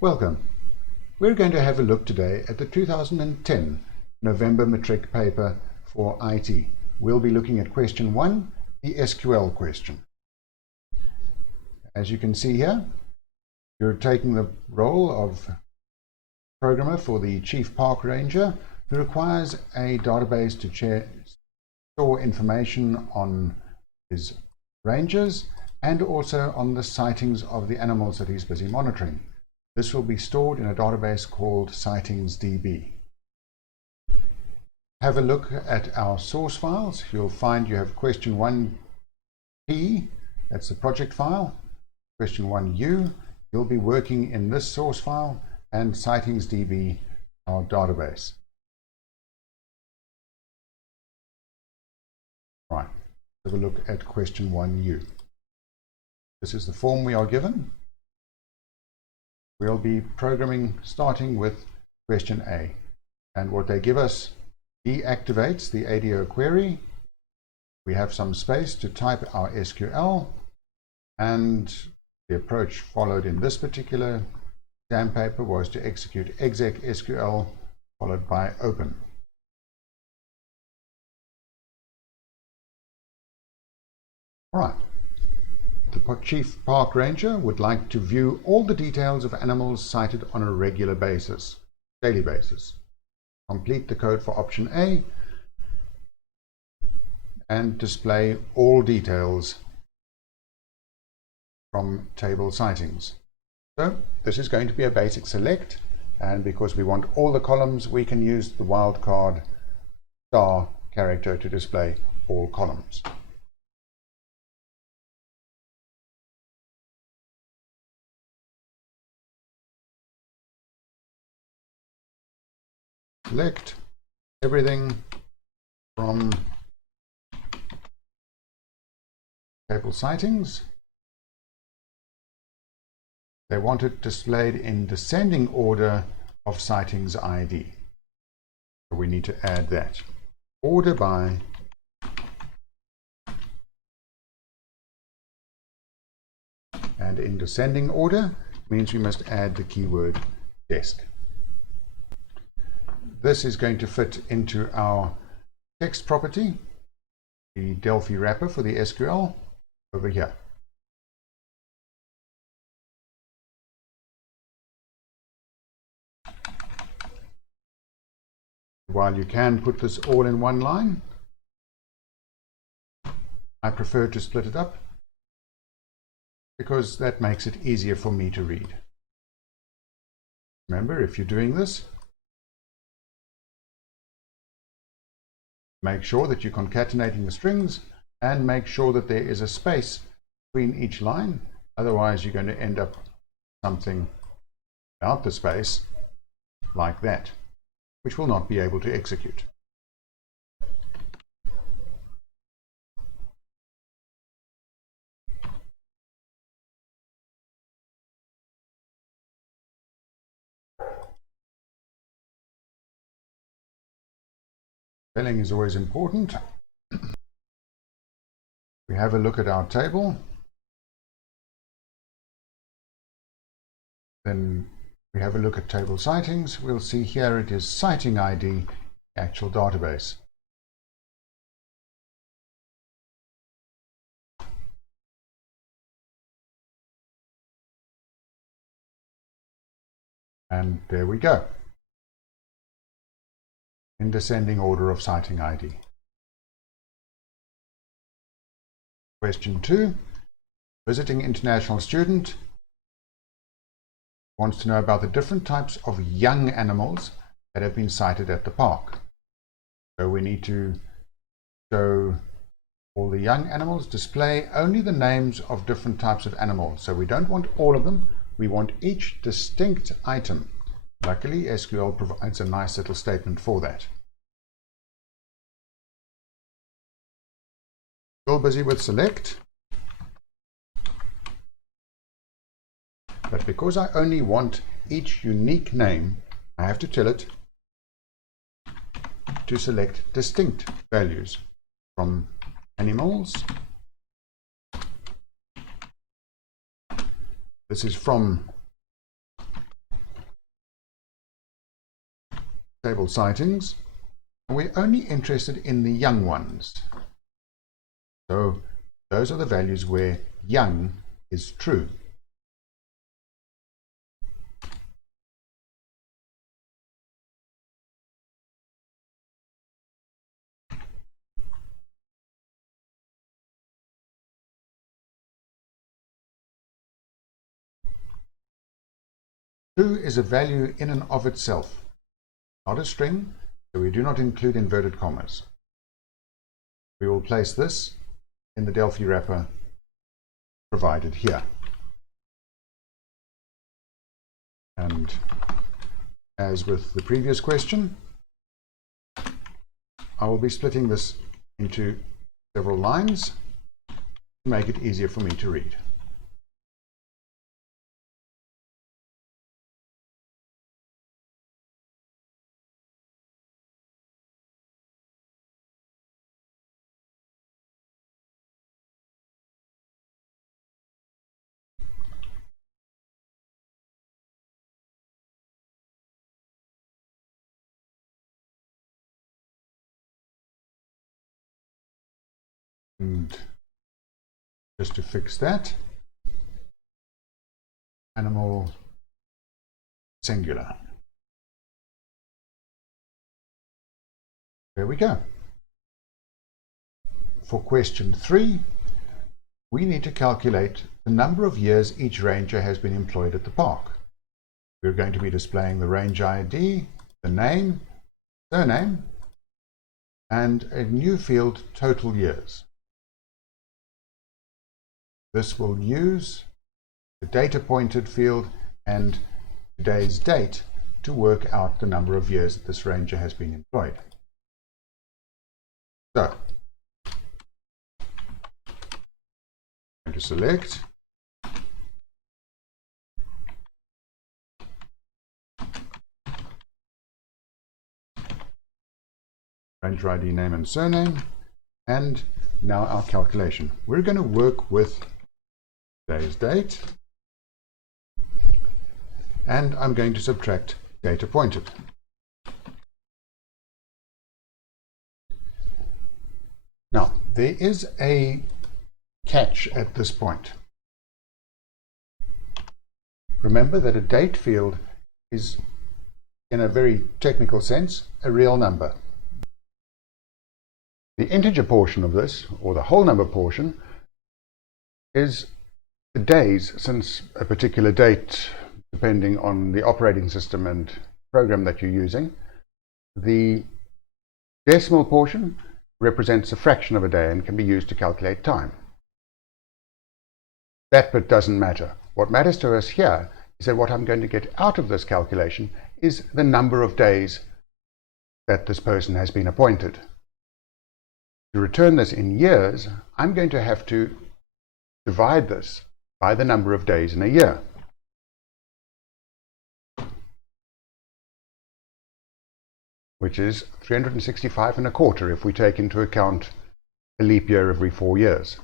Welcome. We're going to have a look today at the 2010 November matric paper for IT. We'll be looking at question 1, the SQL question. As you can see here, you're taking the role of programmer for the Chief Park Ranger who requires a database to store information on his rangers and also on the sightings of the animals that he's busy monitoring. This will be stored in a database called sightings.db. Have a look at our source files. You'll find you have question 1p, that's the project file, question 1u, you'll be working in this source file, and sightings.db, our database. Right, have a look at question 1u. This is the form we are given. We'll be programming starting with question A, and what they give us deactivates the ADO query. We have some space to type our SQL, and the approach followed in this particular exam paper was to execute exec SQL followed by open. All right. The Chief Park Ranger would like to view all the details of animals sighted on a regular basis, daily basis. Complete the code for option A and display all details from table sightings. So this is going to be a basic select, and because we want all the columns, we can use the wildcard star character to display all columns. Select everything from table sightings. They want it displayed in descending order of sightings ID. So we need to add that. Order by and in descending order means we must add the keyword desk. This is going to fit into our text property, the Delphi wrapper for the SQL over here. While you can put this all in one line, I prefer to split it up because that makes it easier for me to read. Remember, if you're doing this, make sure that you're concatenating the strings and make sure that there is a space between each line. Otherwise, you're going to end up something without the space like that, which will not be able to execute. Spelling is always important. We have a look at our table. Then we have a look at table sightings. We'll see here it is sighting ID, actual database. And there we go. In descending order of sighting ID. Question 2. Visiting international student wants to know about the different types of young animals that have been sighted at the park. So we need to show all the young animals, display only the names of different types of animals. So we don't want all of them, we want each distinct item. Luckily, SQL provides a nice little statement for that. Still busy with select, but because I only want each unique name, I have to tell it to select distinct values from animals. This is from table sightings. We're only interested in the young ones. So those are the values where young is true. True is a value in and of itself, not a string, so we do not include inverted commas. We will place this in the Delphi wrapper provided here. And as with the previous question, I will be splitting this into several lines to make it easier for me to read. And just to fix that, animal singular. There we go. For question 3, we need to calculate the number of years each ranger has been employed at the park. We're going to be displaying the range ID, the name, surname, and a new field, total years. This will use the data pointed field and today's date to work out the number of years that this ranger has been employed. So, I'm going to select ranger ID, name and surname, and now our calculation. We're going to work with today's date, and I'm going to subtract data pointed. Now, there is a catch at this point. Remember that a date field is, in a very technical sense, a real number. The integer portion of this, or the whole number portion, is the days since a particular date, depending on the operating system and program that you're using. The decimal portion represents a fraction of a day and can be used to calculate time. That bit doesn't matter. What matters to us here is that what I'm going to get out of this calculation is the number of days that this person has been appointed. To return this in years, I'm going to have to divide this by the number of days in a year. Which is 365 and a quarter if we take into account a leap year every 4 years.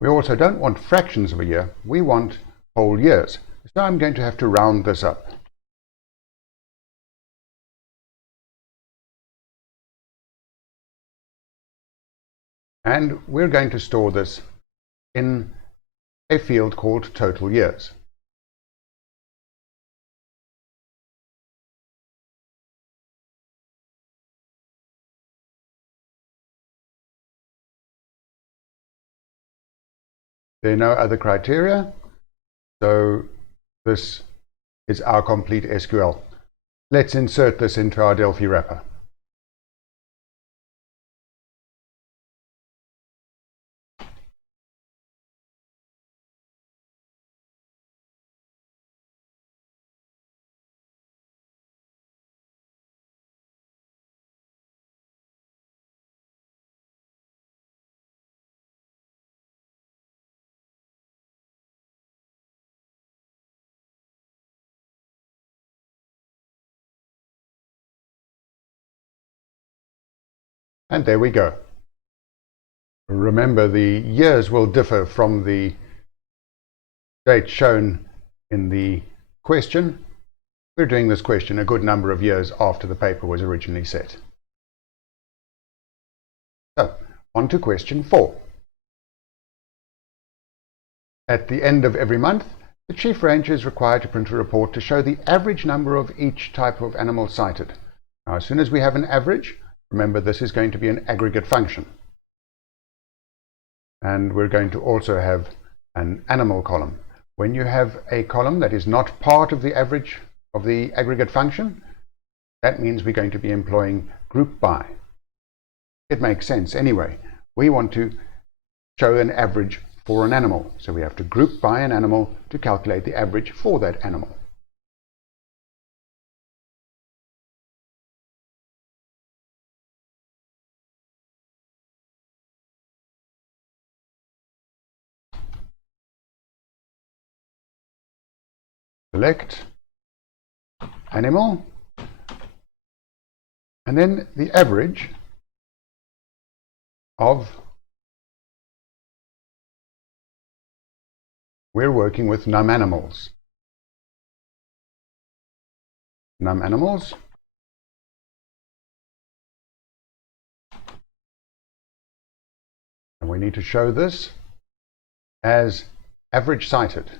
We also don't want fractions of a year, we want whole years. So I'm going to have to round this up. And we're going to store this in a field called total years. There are no other criteria, so this is our complete SQL. Let's insert this into our Delphi wrapper. And there we go. Remember, the years will differ from the date shown in the question, We're doing this question a good number of years after the paper was originally set. So, on to question 4. At the end of every month, the Chief Ranger is required to print a report to show the average number of each type of animal cited. Now, as soon as we have an average, remember this is going to be an aggregate function. And we're going to also have an animal column. When you have a column that is not part of the average of the aggregate function, that means we're going to be employing group by. It makes sense anyway. We want to show an average for an animal, so we have to group by an animal to calculate the average for that animal. Select animal, and then the average of, we're working with num animals. Num animals, and we need to show this as average cited.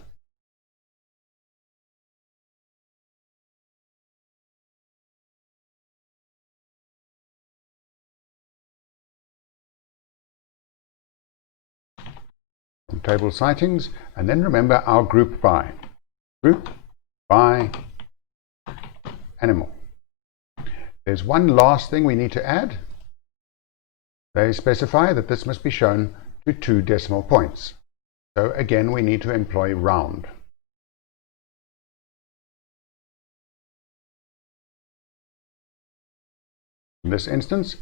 From table sightings, and then remember our group by. Group by animal. There's one last thing we need to add. They specify that this must be shown to 2 decimal points. So again, we need to employ round. In this instance,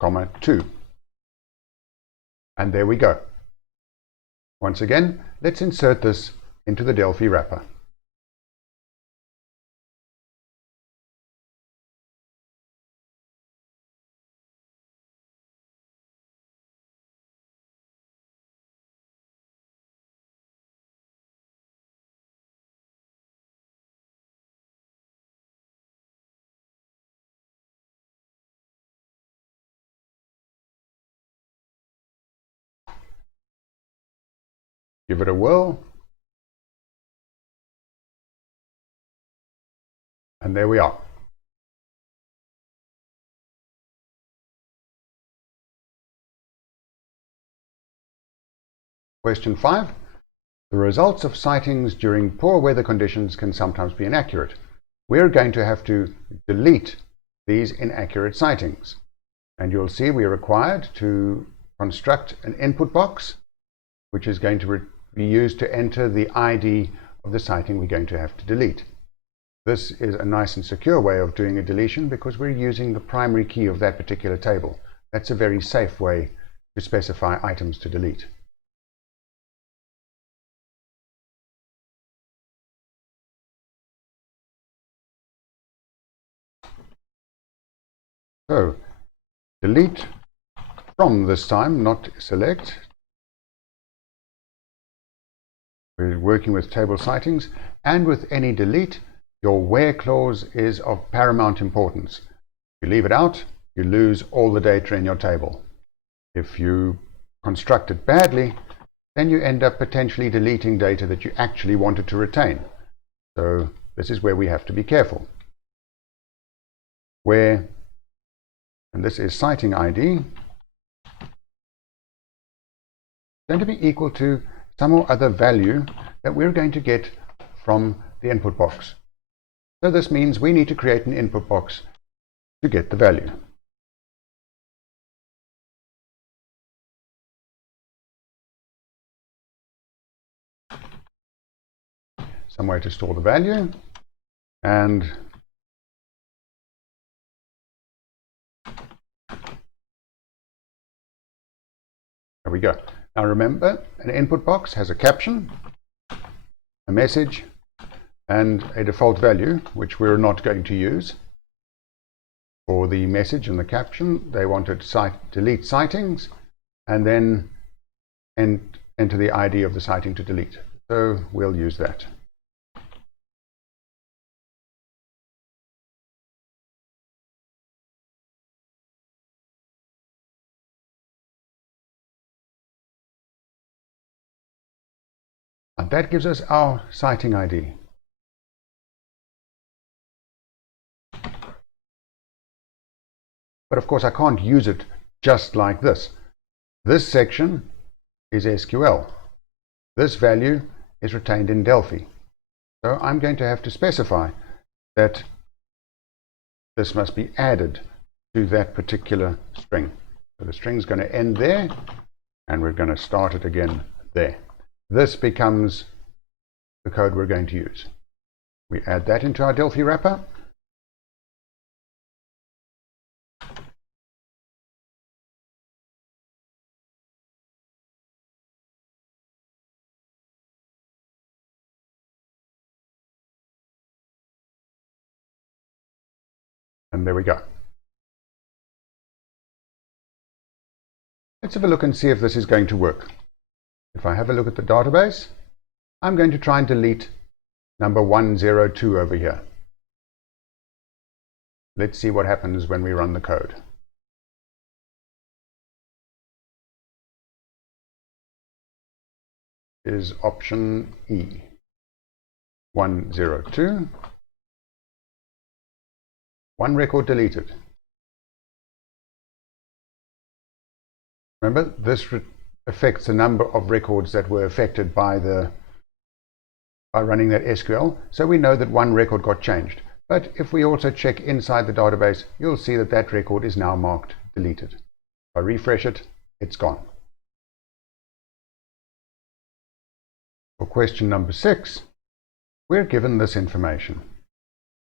comma 2. And there we go. Once again, let's insert this into the Delphi wrapper. Give it a whirl. And there we are. Question 5. The results of sightings during poor weather conditions can sometimes be inaccurate. We're going to have to delete these inaccurate sightings. And you'll see we're required to construct an input box, which is going to be used to enter the ID of the sighting we're going to have to delete. This is a nice and secure way of doing a deletion because we're using the primary key of that particular table. That's a very safe way to specify items to delete. So, delete from this time, not select. We're working with table sightings, and with any delete, your where clause is of paramount importance. If you leave it out, you lose all the data in your table. If you construct it badly, then you end up potentially deleting data that you actually wanted to retain. So this is where we have to be careful. Where, and this is sighting ID, going to be equal to some or other value that we're going to get from the input box. So this means we need to create an input box to get the value. Somewhere to store the value, and there we go. Now remember, an input box has a caption, a message, and a default value, which we're not going to use. For the message and the caption, they wanted delete sightings, and then enter the ID of the sighting to delete. So we'll use that. that gives us our citing ID. But of course I can't use it just like this. This section is SQL. This value is retained in Delphi. So I'm going to have to specify that this must be added to that particular string. So the string is going to end there, and we're going to start it again there. This becomes the code we're going to use. We add that into our Delphi wrapper. And there we go. Let's have a look and see if this is going to work. If I have a look at the database, I'm going to try and delete number 102 over here. Let's see what happens when we run the code. Is option E. 102. One record deleted. Remember, this affects the number of records that were affected by running that SQL, so we know that one record got changed. But if we also check inside the database, you'll see that that record is now marked deleted. If I refresh it, it's gone. For question number 6, we're given this information.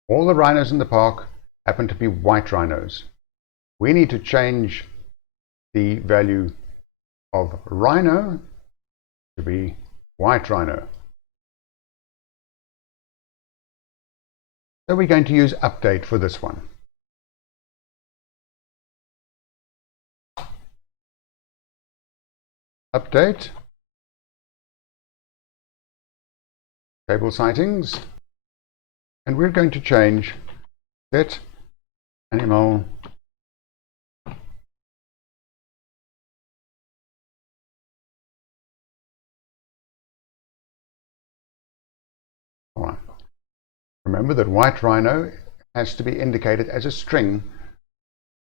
All the rhinos in the park happen to be white rhinos. We need to change the value of rhino to be white rhino. So we're going to use update for this one. Update, table citings, and we're going to change set animal one. Remember that white rhino has to be indicated as a string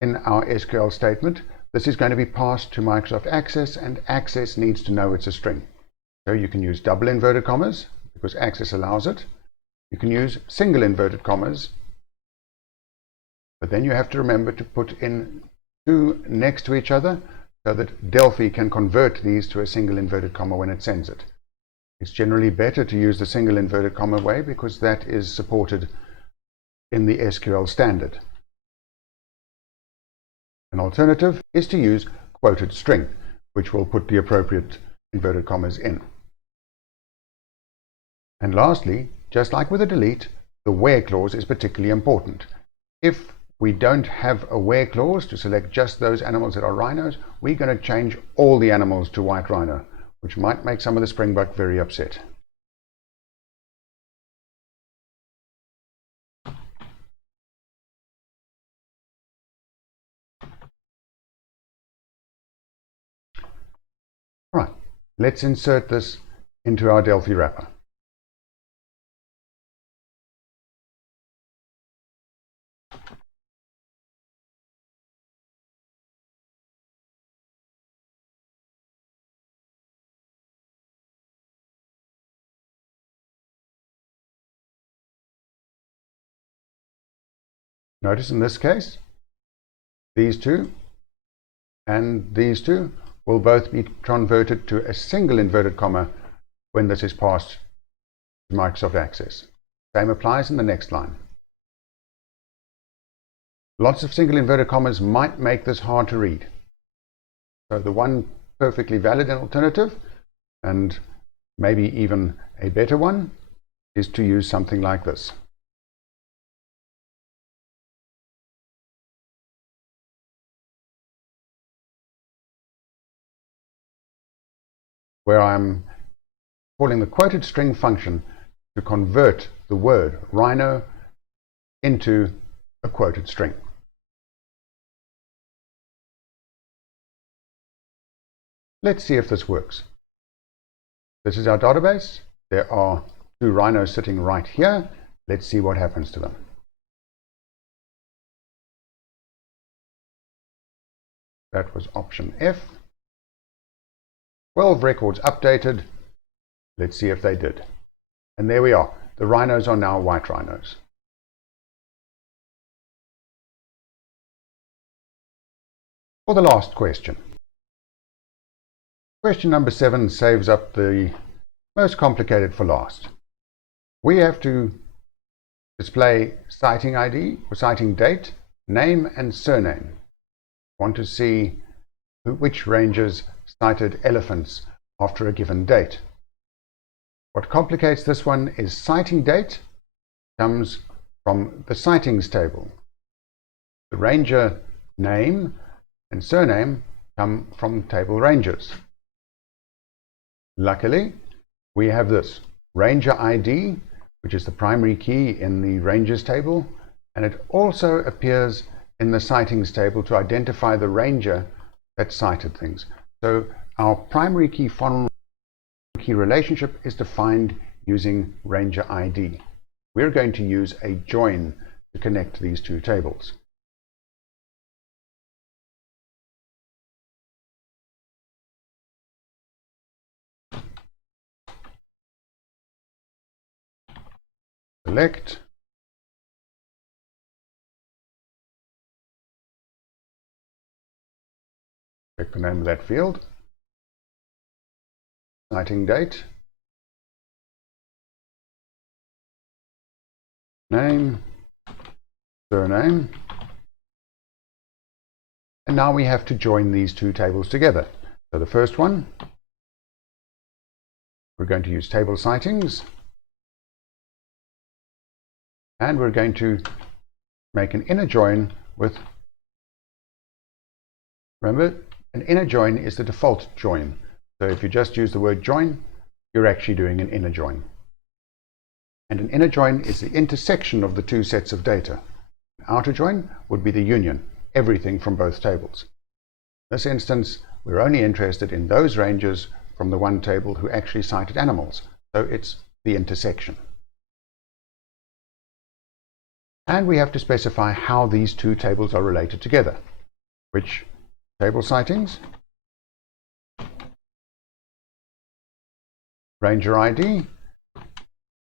in our SQL statement. This is going to be passed to Microsoft Access, and Access needs to know it's a string. So you can use double inverted commas because Access allows it. You can use single inverted commas, but then you have to remember to put in two next to each other so that Delphi can convert these to a single inverted comma when it sends it. It's generally better to use the single inverted comma way because that is supported in the SQL standard. An alternative is to use quoted string, which will put the appropriate inverted commas in. And lastly, just like with a delete, the where clause is particularly important. If we don't have a where clause to select just those animals that are rhinos, we're going to change all the animals to white rhino, which might make some of the Springbok very upset. All right, let's insert this into our Delphi wrapper. Notice in this case, these two and these two will both be converted to a single inverted comma when this is passed to Microsoft Access. Same applies in the next line. Lots of single inverted commas might make this hard to read. So the one perfectly valid alternative, and maybe even a better one, is to use something like this. Where I'm calling the quoted string function to convert the word rhino into a quoted string. Let's see if this works. This is our database. there are 2 rhinos sitting right here. Let's see what happens to them. That was option F. 12 records updated. Let's see if they did. And there we are. The rhinos are now white rhinos. For the last question. Question number 7 saves up the most complicated for last. We have to display citing ID or citing date, name and surname. Want to see which rangers cited elephants after a given date. What complicates this one is citing date comes from the citings table. The ranger name and surname come from table rangers. Luckily, we have this ranger ID, which is the primary key in the rangers table, and it also appears in the citings table to identify the ranger that cited things. So our primary key foreign key relationship is defined using ranger ID. We're going to use a join to connect these 2 tables. Select. Check the name of that field. Citing date. Name. Surname. And now we have to join these 2 tables together. So the first one, we're going to use table citings. And we're going to make an inner join with, remember, an inner join is the default join. So if you just use the word join, you're actually doing an inner join. And an inner join is the intersection of the 2 sets of data. An outer join would be the union, everything from both tables. In this instance, we're only interested in those rangers from the one table who actually cited animals. So it's the intersection. And we have to specify how these 2 tables are related together. Which table citings, ranger ID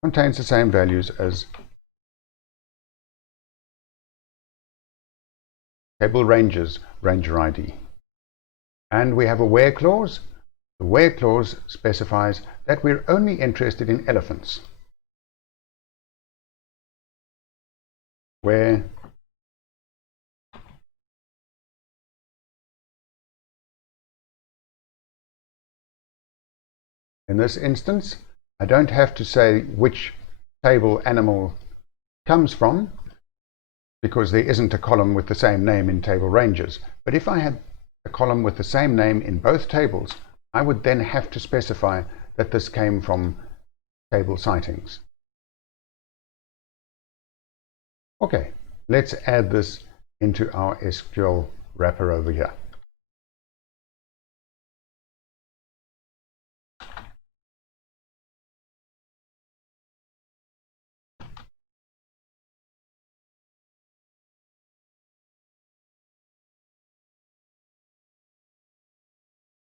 contains the same values as table rangers ranger ID. And we have a where clause. The where clause specifies that we're only interested in elephants. Where in this instance, I don't have to say which table animal comes from, because there isn't a column with the same name in table rangers. But if I had a column with the same name in both tables, I would then have to specify that this came from table citings. Okay, let's add this into our SQL wrapper over here.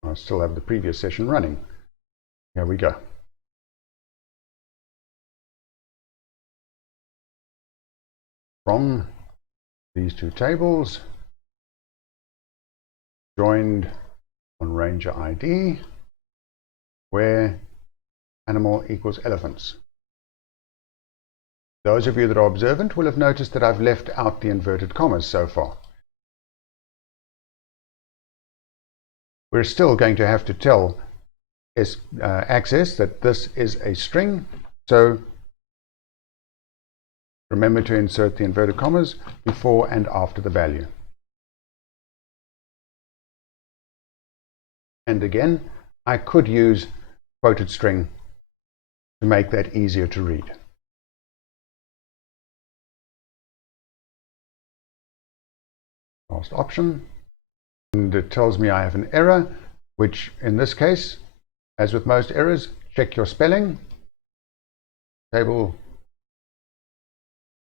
I still have the previous session running. Here we go. From these 2 tables, joined on ranger ID, where animal equals elephants. Those of you that are observant will have noticed that I've left out the inverted commas so far. We're still going to have to tell Access that this is a string, so remember to insert the inverted commas before and after the value. And again, I could use quoted string to make that easier to read. Last option. And it tells me I have an error, which in this case, as with most errors, check your spelling. table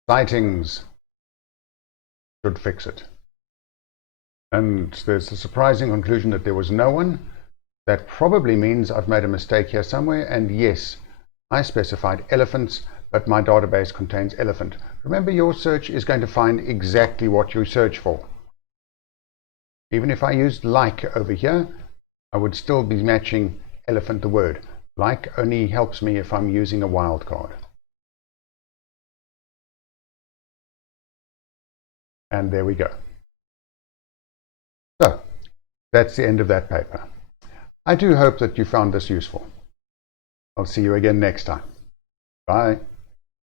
sightings should fix it. And there's a surprising conclusion that there was no one. That probably means I've made a mistake here somewhere, and yes, I specified elephants, but my database contains elephant. Remember, your search is going to find exactly what you search for. Even if I used like over here, I would still be matching elephant the word. Like only helps me if I'm using a wildcard. And there we go. So, that's the end of that paper. I do hope that you found this useful. I'll see you again next time. Bye.